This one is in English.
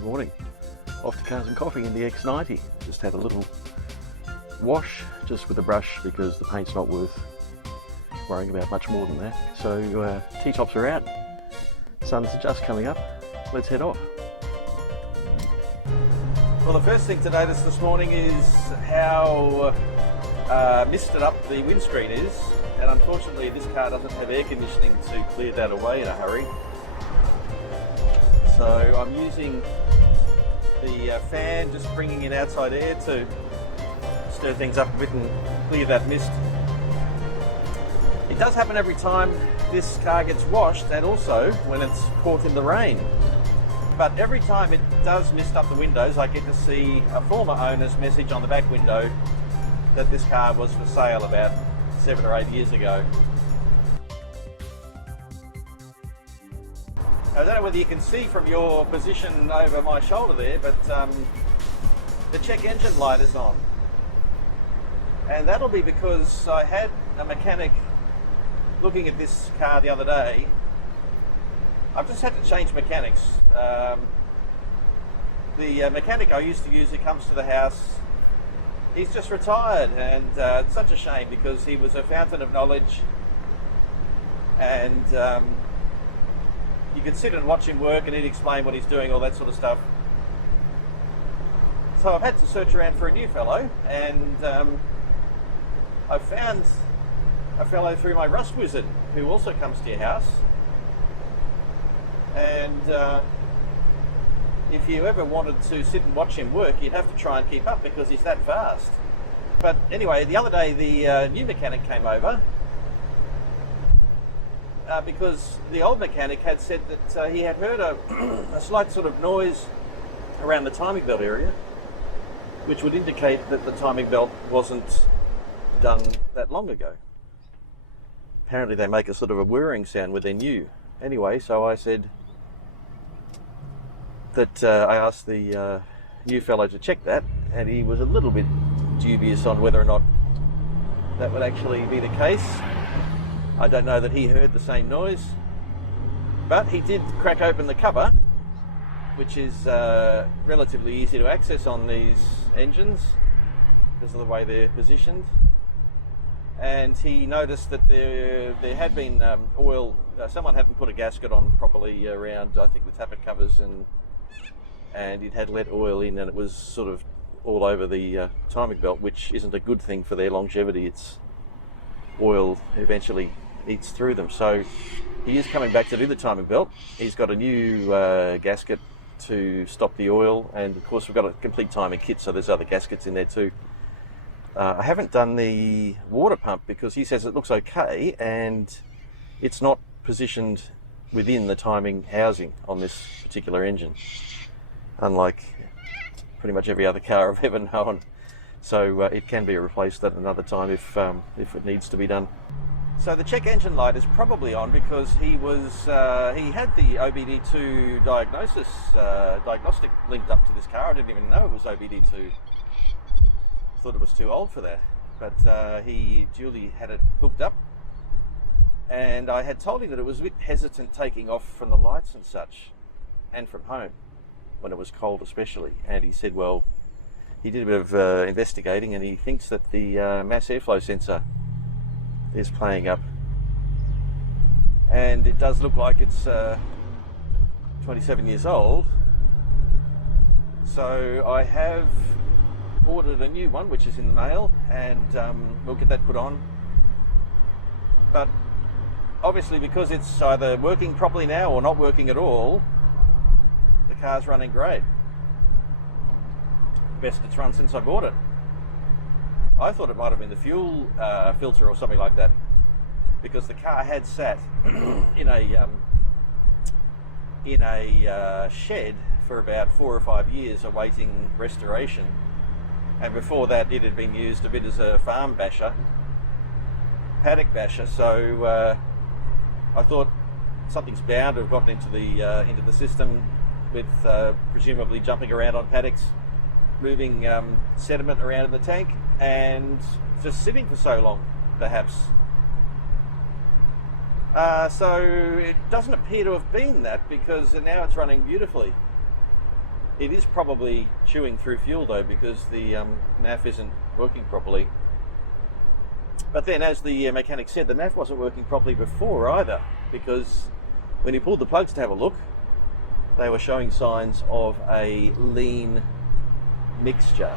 Good morning. Off to Cars and Coffee in the X90. Just had a little wash just with a brush because the paint's not worth worrying about much more than that. So T-tops are out. Sun's just coming up. Let's head off. Well, the first thing to notice this morning is how misted up the windscreen is, and unfortunately this car doesn't have air conditioning to clear that away in a hurry. So I'm using the fan, just bringing in outside air to stir things up a bit and clear that mist. It does happen every time this car gets washed, and also when it's caught in the rain. But every time it does mist up the windows, I get to see a former owner's message on the back window that this car was for sale about 7 or 8 years ago. I don't know whether you can see from your position over my shoulder there, but the check engine light is on. And that'll be because I had a mechanic looking at this car the other day. I've just had to change mechanics. The mechanic I used to use who comes to the house, he's just retired, and it's such a shame because he was a fountain of knowledge, and you could sit and watch him work and he'd explain what he's doing, all that sort of stuff. So I've had to search around for a new fellow, and I found a fellow through my Rust Wizard who also comes to your house. And if you ever wanted to sit and watch him work, you'd have to try and keep up because he's that fast. But anyway, the other day the new mechanic came over because the old mechanic had said that he had heard a slight sort of noise around the timing belt area, which would indicate that the timing belt wasn't done that long ago. Apparently they make a sort of a whirring sound when they're new. Anyway, so I said that I asked the new fellow to check that, and he was a little bit dubious on whether or not that would actually be the case. I don't know that he heard the same noise, but he did crack open the cover, which is relatively easy to access on these engines because of the way they're positioned. And he noticed that there had been oil, someone hadn't put a gasket on properly around, I think, the tappet covers, and it had let oil in, and it was sort of all over the timing belt, which isn't a good thing for their longevity. It's oil eventually eats through them. So he is coming back to do the timing belt. He's got a new gasket to stop the oil, and of course we've got a complete timing kit, so there's other gaskets in there too. I haven't done the water pump because he says it looks okay and it's not positioned within the timing housing on this particular engine, unlike pretty much every other car I've ever known. So it can be replaced at another time if it needs to be done. So the check engine light is probably on because he had the OBD2 diagnostic linked up to this car. I didn't even know it was OBD2. Thought it was too old for that, but he duly had it hooked up, and I had told him that it was a bit hesitant taking off from the lights and such, and from home when it was cold especially. And he said, well, he did a bit of investigating, and he thinks that the mass airflow sensor is playing up, and it does look like it's 27 years old. So I have ordered a new one, which is in the mail, and we'll get that put on. But obviously, because it's either working properly now or not working at all, the car's running great. Best it's run since I bought it. I thought it might have been the fuel filter or something like that, because the car had sat in a shed for about 4 or 5 years awaiting restoration. And before that, it had been used a bit as a farm basher, paddock basher. So I thought something's bound to have gotten into the system with presumably jumping around on paddocks, moving sediment around in the tank, and just sitting for so long, perhaps. So it doesn't appear to have been that, because now it's running beautifully. It is probably chewing through fuel though, because the MAF isn't working properly. But then, as the mechanic said, the MAF wasn't working properly before either, because when he pulled the plugs to have a look, they were showing signs of a lean mixture.